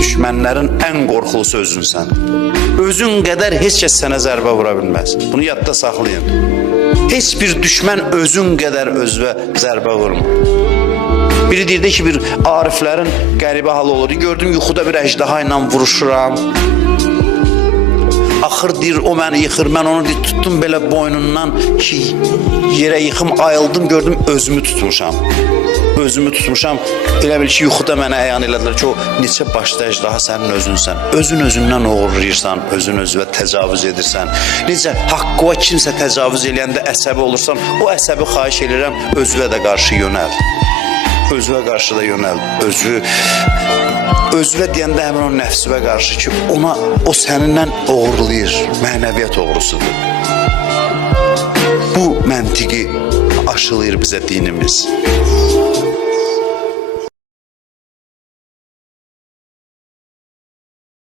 düşmənlərin ən qorxulusu özünsən. Özün qədər heç kəs sənə zərbə vura bilməz. Bunu yadda saxlayın. Heç bir düşmən özün qədər özünə zərbə vurmur. Biri deyirdi ki, bir ariflərin qəribə halı olur. Gördüm, yuxuda bir əjdaha ilə vuruşuram. Axır deyir, o məni yıxır, mən onu deyir, tutdum belə boynundan ki, yerə yıxım, ayıldım, gördüm, özümü tutmuşam. Özümü tutmuşam, elə bil ki, yuxuda mənə əyan elədilər ki, o neçə başda əjdaha sənin özünsən. Özün özündən uğurlayırsan, özün özünə təcavüz edirsən. Necə haqqıva kimsə təcavüz eləyəndə əsəbi olursan, o əsəbi xahiş edirəm, özünə də qarşı yönəl. Özünə qarşı da yönəl. Özünə deyəndə həmin o nəfsivə qarşı ki, o səninlə uğurlayır, mənəviyyat uğrusudur. Bu məntiqi aşılayır bizə dinimiz.